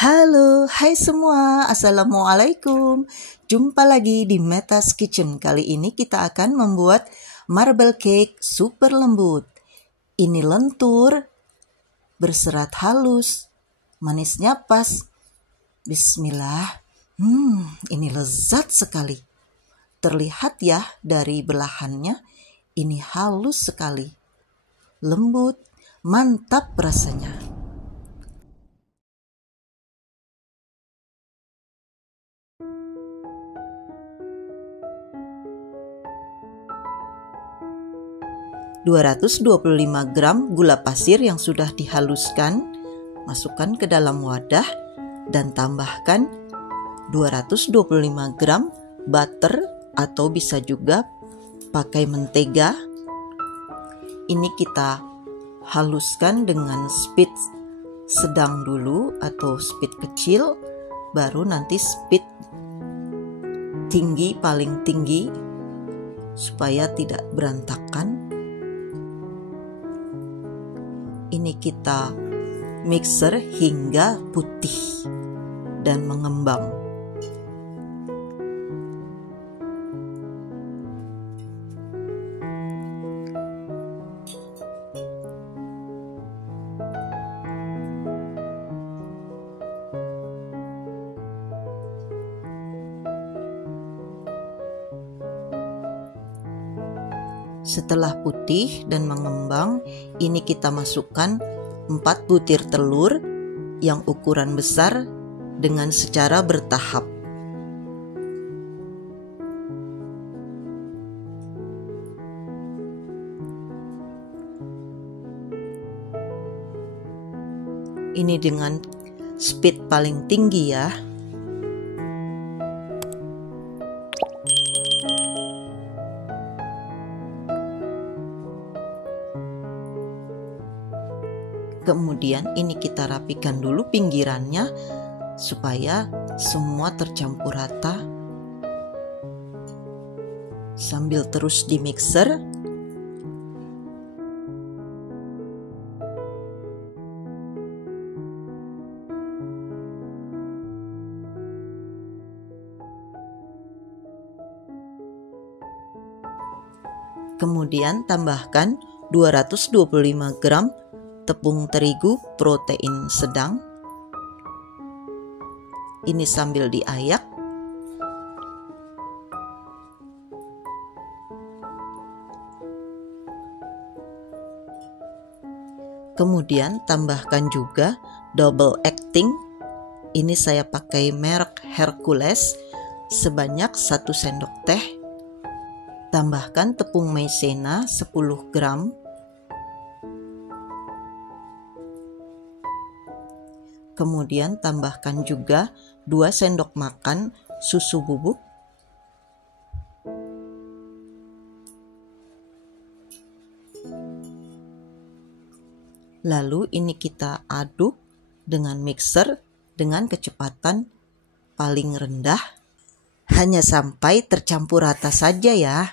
Halo, hai semua, Assalamualaikum. Jumpa lagi di Meta's Kitchen. Kali ini kita akan membuat marble cake super lembut. Ini lentur, berserat halus, manisnya pas. Bismillah, ini lezat sekali. Terlihat ya dari belahannya, ini halus sekali. Lembut, mantap rasanya. ...225 gram gula pasir yang sudah dihaluskan, masukkan ke dalam wadah dan tambahkan 225 gram butter atau bisa juga pakai mentega. Ini kita haluskan dengan speed sedang dulu atau speed kecil, baru nanti speed tinggi, paling tinggi, supaya tidak berantakan. Ini kita mixer hingga putih dan mengembang. Setelah putih dan mengembang, ini kita masukkan 4 butir telur yang ukuran besar dengan secara bertahap. Ini dengan speed paling tinggi ya. Kemudian ini kita rapikan dulu pinggirannya supaya semua tercampur rata. Sambil terus di mixer. Kemudian tambahkan 225 gram tepung terigu protein sedang. Ini sambil diayak. Kemudian tambahkan juga double acting. Ini saya pakai merek Hercules sebanyak 1 sendok teh. Tambahkan tepung maizena 10 gram. Kemudian tambahkan juga 2 sendok makan susu bubuk. Lalu ini kita aduk dengan mixer dengan kecepatan paling rendah, hanya sampai tercampur rata saja ya.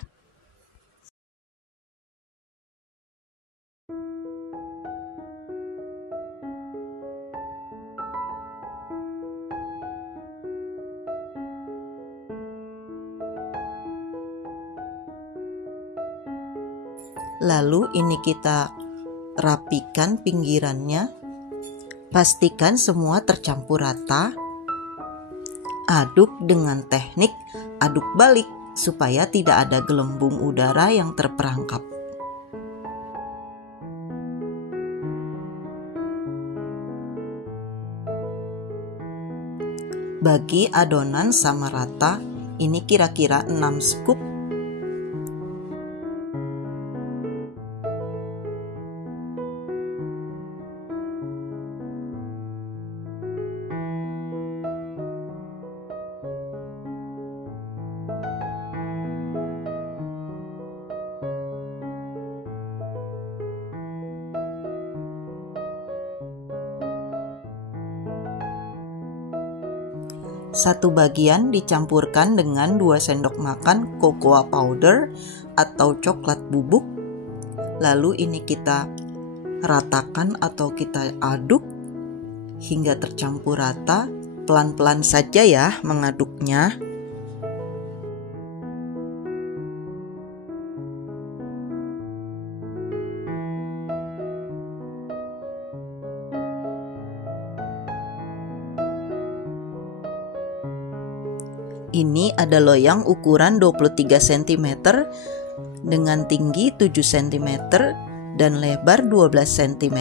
Lalu ini kita rapikan pinggirannya. Pastikan semua tercampur rata. Aduk dengan teknik aduk balik supaya tidak ada gelembung udara yang terperangkap. Bagi adonan sama rata, ini kira-kira 6 scoop. Satu bagian dicampurkan dengan 2 sendok makan cocoa powder atau coklat bubuk. Lalu ini kita ratakan atau kita aduk hingga tercampur rata. Pelan-pelan saja ya mengaduknya. Ini ada loyang ukuran 23 cm dengan tinggi 7 cm dan lebar 12 cm.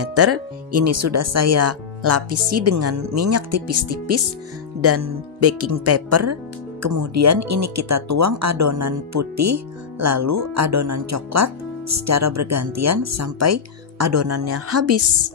Ini sudah saya lapisi dengan minyak tipis-tipis dan baking paper. Kemudian ini kita tuang adonan putih, lalu adonan coklat secara bergantian sampai adonannya habis.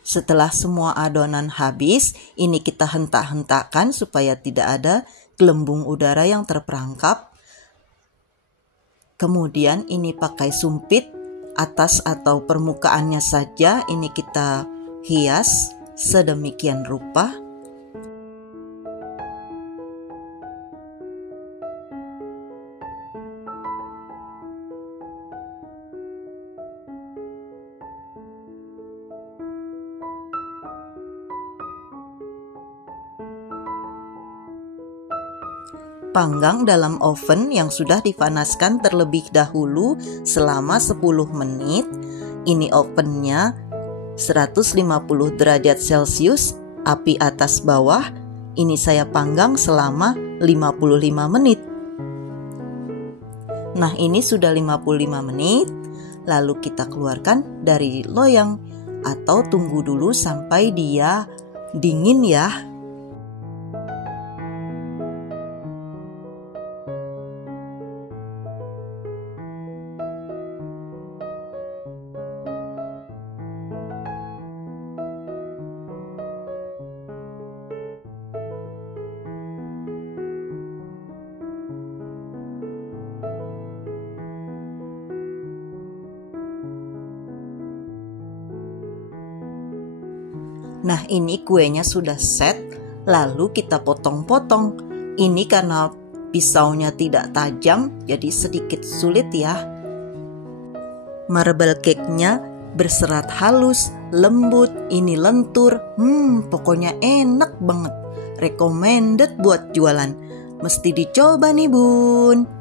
Setelah semua adonan habis, ini kita hentak-hentakkan supaya tidak ada gelembung udara yang terperangkap. Kemudian ini pakai sumpit atas atau permukaannya saja, ini kita hias sedemikian rupa. Panggang dalam oven yang sudah dipanaskan terlebih dahulu selama 10 menit. Ini ovennya 150 derajat Celcius, api atas bawah. Ini saya panggang selama 55 menit. Nah, ini sudah 55 menit. Lalu kita keluarkan dari loyang atau tunggu dulu sampai dia dingin ya. Nah, ini kuenya sudah set, lalu kita potong-potong. Ini karena pisaunya tidak tajam, jadi sedikit sulit ya. Marble cake-nya berserat halus, lembut, ini lentur. Pokoknya enak banget. Recommended buat jualan. Mesti dicoba nih bun.